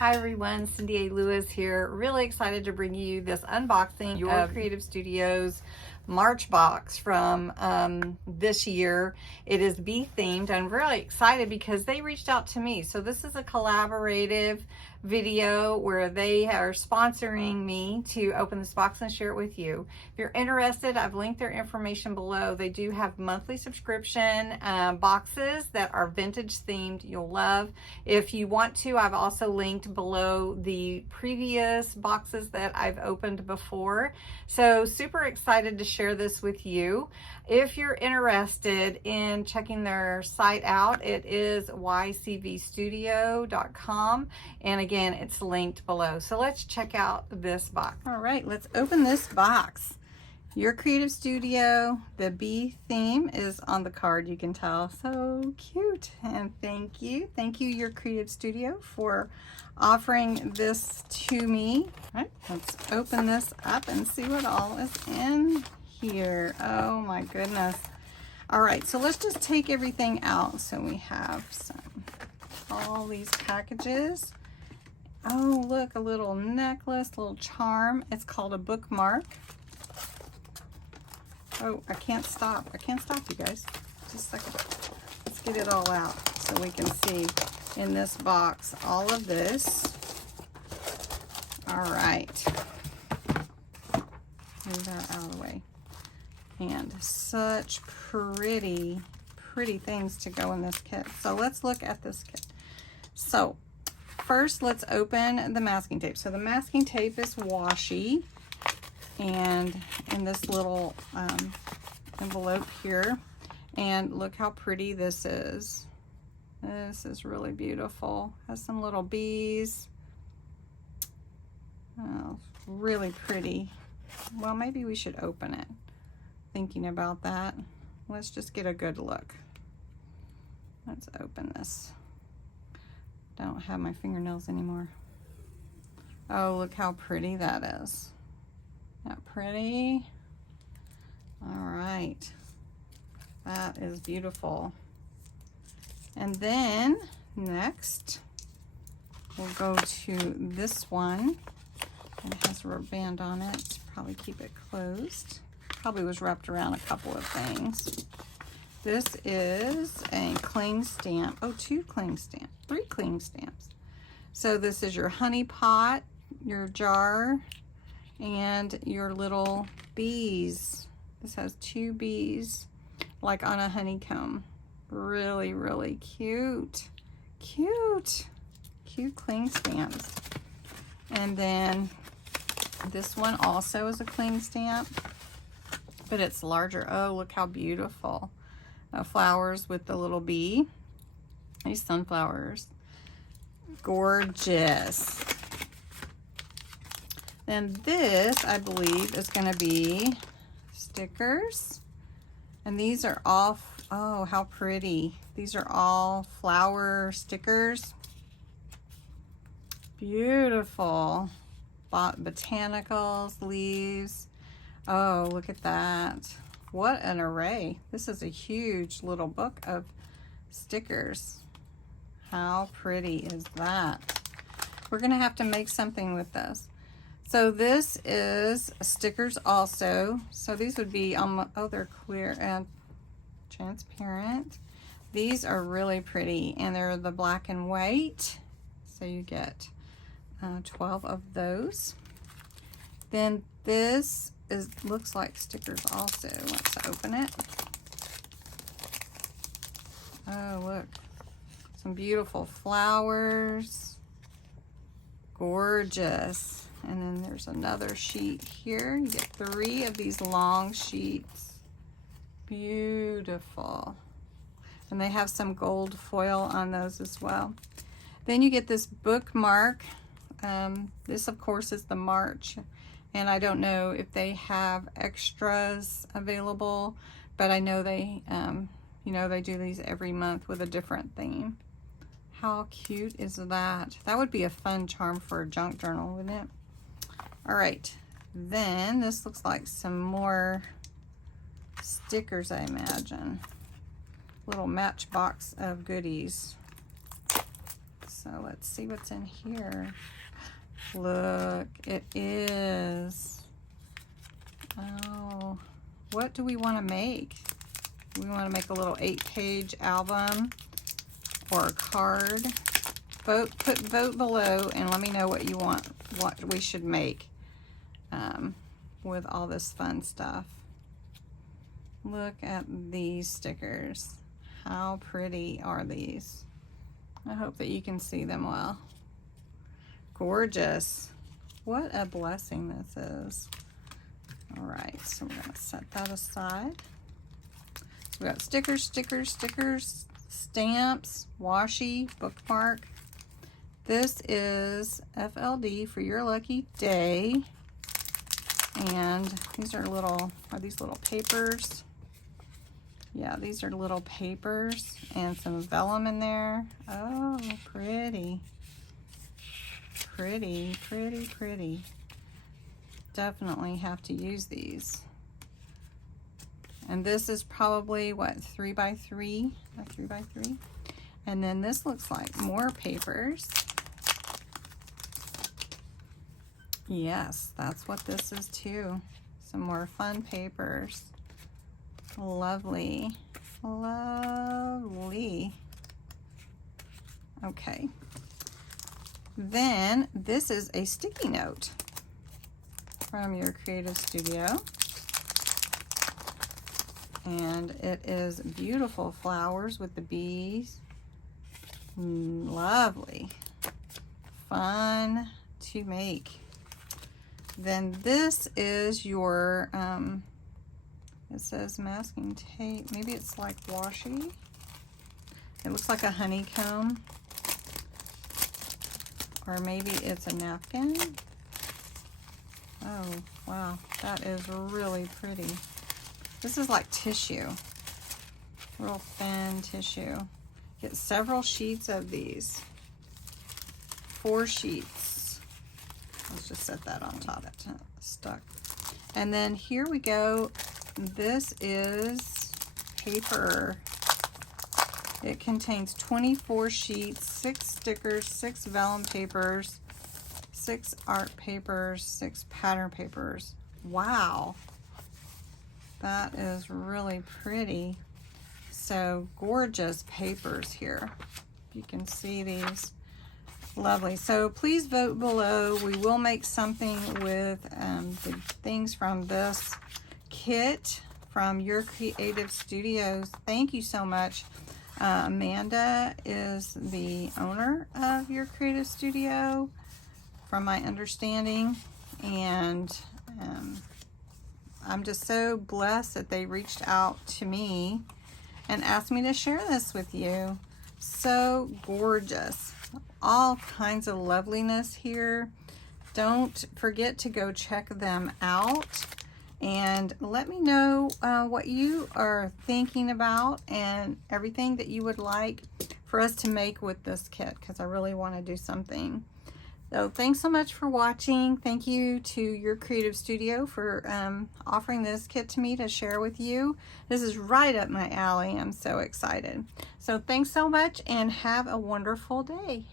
Hi everyone, Cindy A. Lewis here. Really excited to bring you this unboxing of Creative Studios March box from this year. It is bee themed. I'm really excited because they reached out to me. So this is a collaborative video where they are sponsoring me to open this box and share it with you. If you're interested, I've linked their information below. They do have monthly subscription boxes that are vintage themed you'll love. If you want to, I've also linked below the previous boxes that I've opened before. So super excited to share this with you. If you're interested in checking their site out, it is ycvstudio.com, and again, it's linked below. So let's check out this box. All right, let's open this box. Your Creative Studio, the bee theme is on the card, you can tell. So cute. And thank you, Your Creative Studio, for offering this to me. All right, let's open this up and see what all is in here. Oh my goodness. All right, so let's just take everything out. So we have all these packages. Oh, look, a little necklace, little charm. It's called a bookmark. Oh, I can't stop, you guys. Just a second. Let's get it all out so we can see in this box all of this. All right. Move that out of the way. And such pretty things to go in this kit. So let's look at this kit. So first, let's open the masking tape. So the masking tape is washi, and in this little envelope here. And look how pretty this is. This is really beautiful. Has some little bees. Oh, really pretty. Well, maybe we should open it. Thinking about that. Let's just get a good look. Let's open this. Don't have my fingernails anymore. Oh, look how pretty that is. That pretty? All right. That is beautiful. And then next, we'll go to this one. It has a rubber band on it to probably keep it closed. Probably was wrapped around a couple of things. This is a cling stamp. Oh, 2 cling stamps, 3 cling stamps. So this is your honey pot, your jar, and your little bees. This has 2 bees, like on a honeycomb. Really cute. Cute cling stamps. And then this one also is a cling stamp, but it's larger. Oh, look how beautiful. Flowers with the little bee. These sunflowers. Gorgeous. Then this, I believe, is going to be stickers. And these are all, oh, how pretty. These are all flower stickers. Beautiful. Botanicals, leaves. Oh, look at that. What an array. This is a huge little book of stickers. How pretty is that? We're going to have to make something with this. So this is stickers also. So these would be, oh, they're clear and transparent. These are really pretty, and they're the black and white. So you get 12 of those. Then this looks like stickers also. Let's open it. Oh, look. Some beautiful flowers. Gorgeous. And then there's another sheet here. You get 3 of these long sheets. Beautiful. And they have some gold foil on those as well. Then you get this bookmark. This, of course, is the March. And I don't know if they have extras available, but I know they, you know, they do these every month with a different theme. How cute is that? That would be a fun charm for a junk journal, wouldn't it? All right, then this looks like some more stickers, I imagine. Little matchbox of goodies. So let's see what's in here. Look, it is. Oh, what do we want to make? We want to make a little 8-page album or a card. Vote below and let me know what you want, what we should make with all this fun stuff. Look at these stickers. How pretty are these? I hope that you can see them well. Gorgeous. What a blessing this is. All right, so we're gonna set that aside. So we got stickers, stickers, stickers, stamps, washi, bookmark. This is FLD for your lucky day. And these are these little papers? Yeah, these are little papers and some vellum in there. Oh, pretty. Pretty, pretty, pretty. Definitely have to use these. And this is probably what, 3x3? A 3x3? And then this looks like more papers. Yes, that's what this is too. Some more fun papers. Lovely, lovely. Okay. Then this is a sticky note from your creative studio. And it is beautiful flowers with the bees. Lovely. Fun to make. Then this is your, it says masking tape. Maybe it's like washi. It looks like a honeycomb. Or maybe it's a napkin. Oh, wow. That is really pretty. This is like tissue. Real thin tissue. Get several sheets of these. 4 sheets. Let's just set that on top. It's stuck. And then here we go. This is paper. It contains 24 sheets, 6 stickers, 6 vellum papers, 6 art papers, 6 pattern papers. Wow. That is really pretty. So gorgeous papers here. You can see these. Lovely. So please vote below. We will make something with the things from this kit from your creative studios. Thank you so much. Amanda is the owner of your creative studio, from my understanding, and I'm just so blessed that they reached out to me and asked me to share this with you. So gorgeous. All kinds of loveliness here. Don't forget to go check them out and let me know what you are thinking about and everything that you would like for us to make with this kit, because I really want to do something. So thanks so much for watching. Thank you to your creative studio for offering this kit to me to share with you. This is right up my alley. I'm so excited. So thanks so much and have a wonderful day.